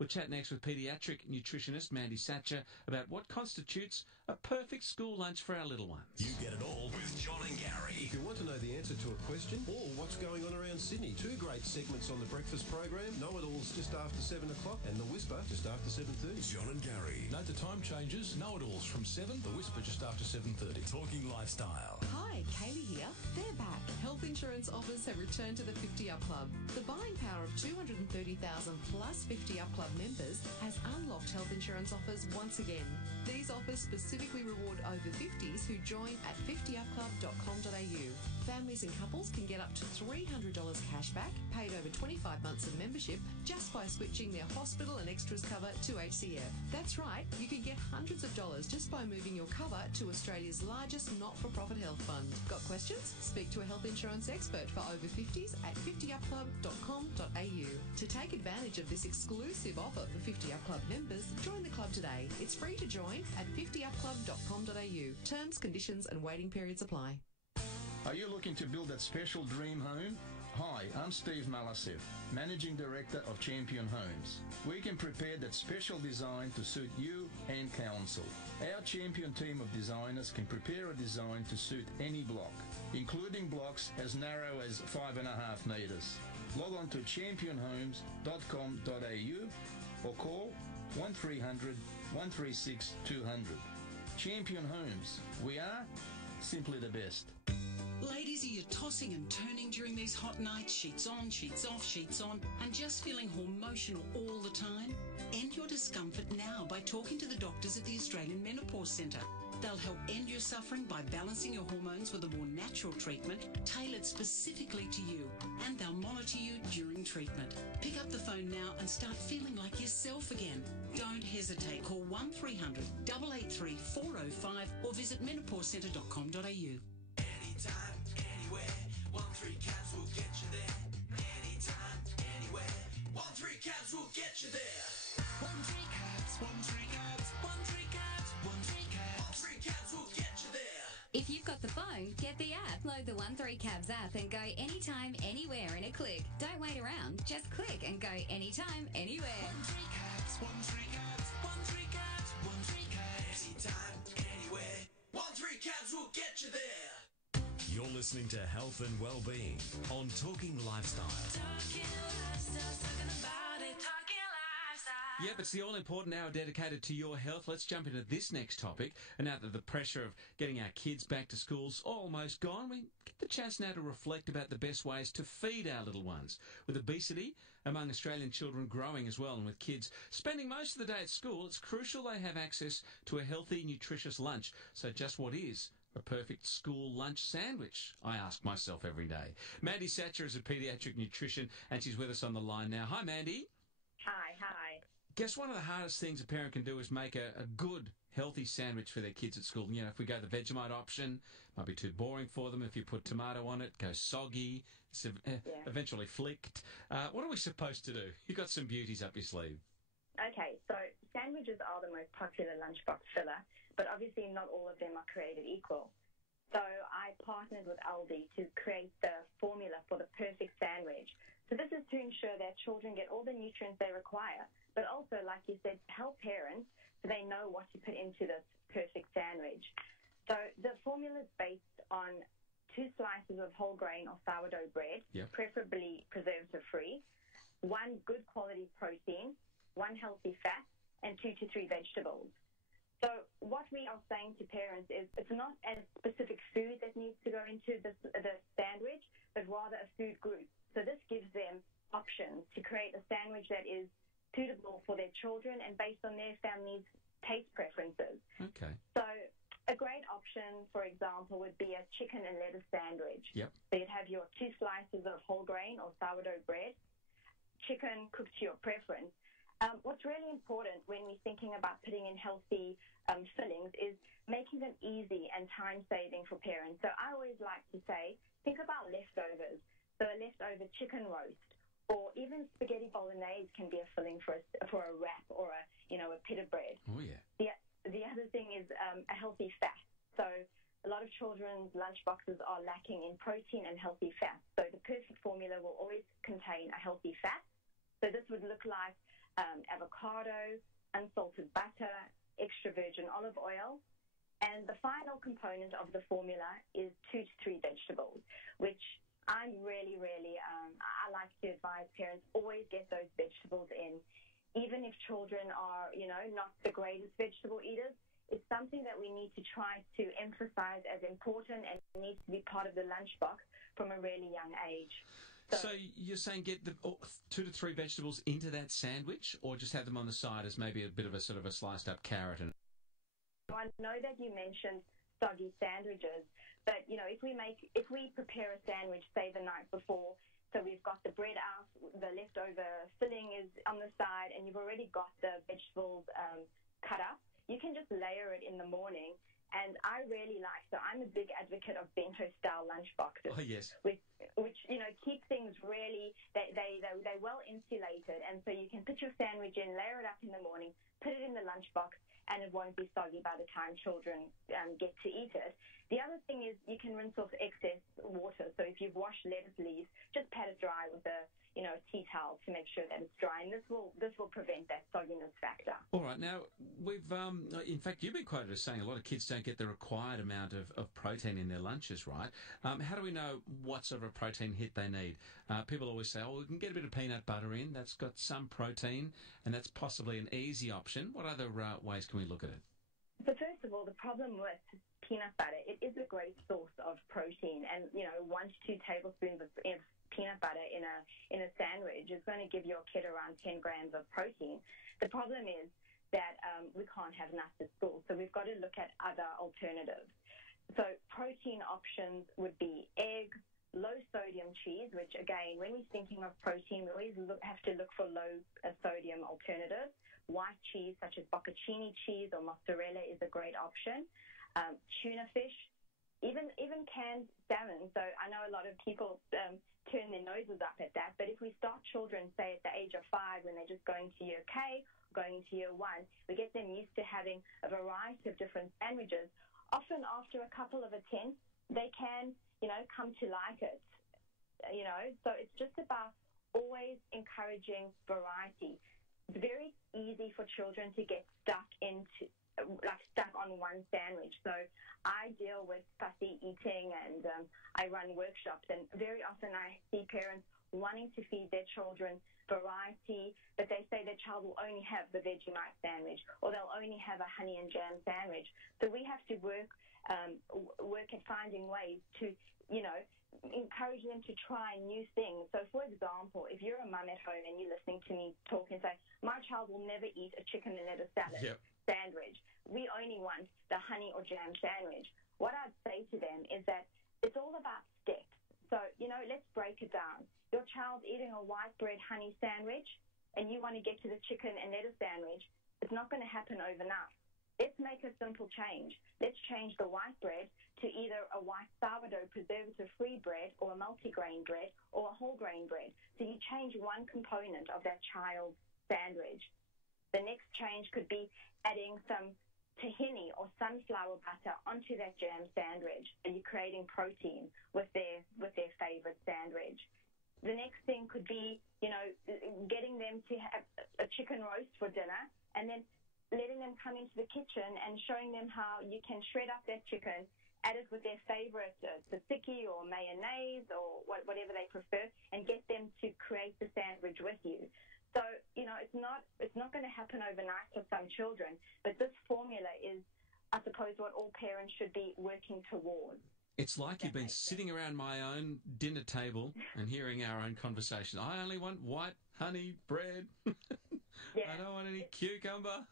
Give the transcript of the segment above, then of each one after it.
We'll chat next with paediatric nutritionist Mandy Satcher about what constitutes a perfect school lunch for our little ones. You get it all with John and Gary. If you want to know the answer to a question or what's going on around Sydney, two great segments on the breakfast program, Know-It-Alls just after 7 o'clock and The Whisper just after 7:30. John and Gary. Note the time changes. Know-It-Alls from 7, The Whisper just after 7:30. Talking lifestyle. Hi, Kaylee here. They're back. Health insurance offers have returned to the 50 Up Club. The buying power of 230,000 plus 50 Up Club members has unlocked health insurance offers once again. These offers specifically reward over 50s who join at 50upclub.com.au. Families and couples can get up to $300 cash back, paid over 25 months of membership, just by switching their hospital and extras cover to HCF. That's right, you can get hundreds of dollars just by moving your cover to Australia's largest not-for-profit health fund. Got questions? Speak to a health insurance expert for over 50s at 50upclub.com.au. To take advantage of this exclusive offer for 50 Up Club members, join the club today. It's free to join at 50upclub.com.au. Terms, conditions and waiting periods apply. Are you looking to build that special dream home? Hi, I'm Steve Malasev, Managing Director of Champion Homes. We can prepare that special design to suit you and council. Our Champion team of designers can prepare a design to suit any block, including blocks as narrow as 5.5 metres. Log on to championhomes.com.au or call 1300 136 200. Champion Homes. We are simply the best. Ladies, are you tossing and turning during these hot nights? Sheets on, sheets off, sheets on, and just feeling hormonal all the time? End your discomfort now by talking to the doctors at the Australian Menopause Centre. They'll help end your suffering by balancing your hormones with a more natural treatment tailored specifically to you, and they'll monitor you during treatment. Pick up the phone now and start feeling like yourself again. Don't hesitate. Call 1300 883 405 or visit menopausecentre.com.au. Anytime, anywhere, 13Cabs will get you there. Anytime, anywhere, 13Cabs will get you there. 13Cabs, 13Cabs, 13Cabs, 13Cabs, 13Cabs will get you there. If you've got the phone, get the app. Load the 13Cabs app and go anytime, anywhere in a click. Don't wait around. Just click and go anytime, anywhere. 13Cabs, 13Cabs, 13Cabs, 13Cabs. Anytime, anywhere, 13Cabs will get you there. You're listening to Health and Wellbeing on Talking Lifestyle. Talking lifestyle, talking about it, talking lifestyle. Yep, it's the all-important hour dedicated to your health. Let's jump into this next topic. And now that the pressure of getting our kids back to school's almost gone, we get the chance now to reflect about the best ways to feed our little ones. With obesity among Australian children growing as well, and with kids spending most of the day at school, it's crucial they have access to a healthy, nutritious lunch. So just what is a perfect school lunch sandwich, I ask myself every day. Mandy Satcher is a paediatric nutrition, and she's with us on the line now. Hi, Mandy. Hi. Guess one of the hardest things a parent can do is make a good, healthy sandwich for their kids at school. You know, if we go the Vegemite option, might be too boring for them. If you put tomato on it, goes soggy, it's eventually flicked. What are we supposed to do? You've got some beauties up your sleeve. Okay, so sandwiches are the most popular lunchbox filler, but obviously not all of them are created equal. So I partnered with Aldi to create the formula for the perfect sandwich. So this is to ensure that children get all the nutrients they require, but also, like you said, help parents so they know what to put into this perfect sandwich. So the formula is based on 2 slices of whole grain or sourdough bread, preferably preservative-free, 1 good quality protein, 1 healthy fat, and 2 to 3 vegetables. So what we are saying to parents is it's not a specific food that needs to go into the sandwich, but rather a food group. So this gives them options to create a sandwich that is suitable for their children and based on their family's taste preferences. Okay. So a great option, for example, would be a chicken and lettuce sandwich. Yep. So you'd have your 2 slices of whole grain or sourdough bread, chicken cooked to your preference. What's really important when we're thinking about putting in healthy fillings is making them easy and time-saving for parents. So I always like to say, think about leftovers. So a leftover chicken roast or even spaghetti bolognese can be a filling for a wrap or a pita bread. Oh, yeah. The other thing is a healthy fat. So a lot of children's lunchboxes are lacking in protein and healthy fat. So the perfect formula will always contain a healthy fat. So this would look like avocado, unsalted butter, extra virgin olive oil. And the final component of the formula is 2 to 3 vegetables, which I'm really, I like to advise parents always get those vegetables in. Even if children are, not the greatest vegetable eaters, it's something that we need to try to emphasize as important and needs to be part of the lunchbox from a really young age. So you're saying get the 2 to 3 vegetables into that sandwich, or just have them on the side as maybe a bit of a sort of a sliced up carrot? And I know that you mentioned soggy sandwiches, but if we prepare a sandwich, say the night before, so we've got the bread out, the leftover filling is on the side, and you've already got the vegetables cut up, you can just layer it in the morning. And I really so I'm a big advocate of bento-style lunchboxes. Oh, yes. Which keep things really, they're well insulated. And so you can put your sandwich in, layer it up in the morning, put it in the lunchbox, and it won't be soggy by the time children get to eat it. The other thing is you can rinse off excess water. So if you've washed lettuce leaves, just pat it dry with a tea towel to make sure that it's dry, and this will prevent that sogginess factor. All right. Now, we've, in fact, you've been quoted as saying a lot of kids don't get the required amount of protein in their lunches, right? How do we know what sort of a protein hit they need? People always say, we can get a bit of peanut butter in. That's got some protein, and that's possibly an easy option. What other ways can we look at it? So first of all, the problem with peanut butter, it is a great source of protein, and 1 to 2 tablespoons of peanut butter in a sandwich is going to give your kid around 10 grams of protein. The problem is that we can't have nuts at school, so we've got to look at other alternatives. So protein options would be egg, low sodium cheese, which again, when we're thinking of protein, we always have to look for low sodium alternatives. White cheese, such as bocconcini cheese or mozzarella, is a great option. Tuna fish, even canned salmon. So I know a lot of people turn their noses up at that, but if we start children, say at the age of 5, when they're just going to year K, going to year 1, we get them used to having a variety of different sandwiches. Often after a couple of attempts, they can, come to like it. So it's just about always encouraging variety. It's very easy for children to get stuck on one sandwich. So I deal with fussy eating, and I run workshops, and very often I see parents wanting to feed their children variety, but they say their child will only have the Vegemite sandwich, or they'll only have a honey and jam sandwich. So we have to work at finding ways to, encourage them to try new things. So, for example, if you're a mum at home and you're listening to me talk and say, my child will never eat a chicken and lettuce salad sandwich. We only want the honey or jam sandwich. What I'd say to them is that it's all about steps. So, let's break it down. Your child's eating a white bread honey sandwich, and you want to get to the chicken and lettuce sandwich. It's not going to happen overnight. Let's make a simple change. Let's change the white bread to either a white sourdough preservative-free bread, or a multigrain bread, or a whole grain bread. So you change one component of that child's sandwich. The next change could be adding some tahini or sunflower butter onto that jam sandwich, and you're creating protein with their favorite sandwich. The next thing could be, getting them to have a chicken roast for dinner, and then letting them come into the kitchen and showing them how you can shred up that chicken, add it with their favorite tzatziki or mayonnaise or whatever they prefer, and get them to create the sandwich with you. So, it's not going to happen overnight for some children, but this formula is, I suppose, what all parents should be working towards. It's like you've been sitting around my own dinner table and hearing our own conversation. I only want white honey bread. I don't want any cucumber.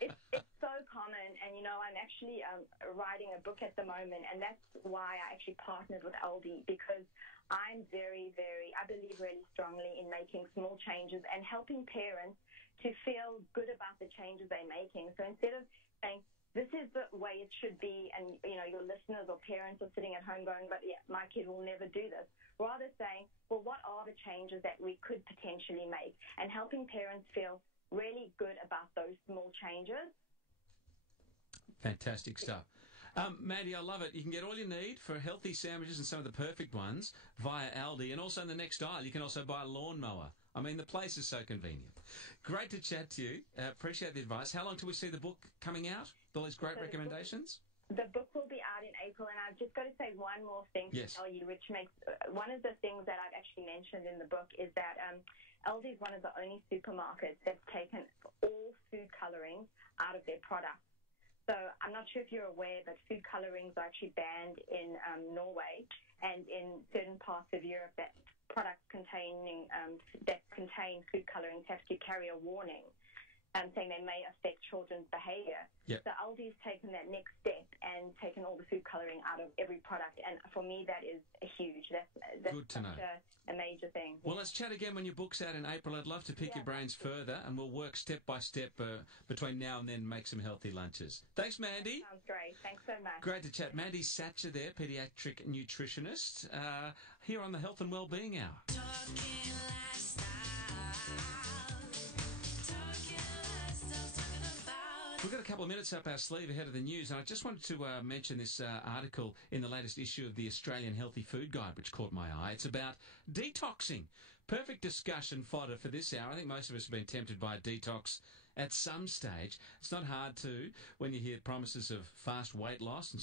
It's so common, and I'm actually writing a book at the moment, and that's why I actually partnered with Aldi, because I'm very, I believe really strongly in making small changes and helping parents to feel good about the changes they're making. So instead of saying, this is the way it should be, and your listeners or parents are sitting at home going, but yeah, my kid will never do this, rather saying, well, what are the changes that we could potentially make, and helping parents feel really good about those small changes. Fantastic stuff. Maddie, I love it. You can get all you need for healthy sandwiches and some of the perfect ones via Aldi, and also in the next aisle you can also buy a lawnmower. I mean, the place is so convenient. Great to chat to you. Appreciate the advice. How long till we see the book coming out? All these great recommendations? The book will be out in April, and I've just got to say one more thing to tell you, which makes one of the things that I've actually mentioned in the book is that Aldi is one of the only supermarkets that's taken all food colouring out of their products. So I'm not sure if you're aware, but food colourings are actually banned in Norway and in certain parts of Europe. That products that contain food colourings have to carry a warning saying they may affect children's behaviour. Yep. So Aldi's taken that next step and taken all the food colouring out of every product, and for me that is huge. That's good to know. A major thing. Well, let's chat again when your book's out in April. I'd love to pick your brains further, and we'll work step by step between now and then and make some healthy lunches. Thanks, Mandy. That sounds great. Thanks so much. Great to chat. Mandy Satcher there, paediatric nutritionist, here on the Health and Wellbeing Hour. We've got a couple of minutes up our sleeve ahead of the news, and I just wanted to mention this article in the latest issue of the Australian Healthy Food Guide, which caught my eye. It's about detoxing. Perfect discussion fodder for this hour. I think most of us have been tempted by a detox at some stage. It's not hard to when you hear promises of fast weight loss and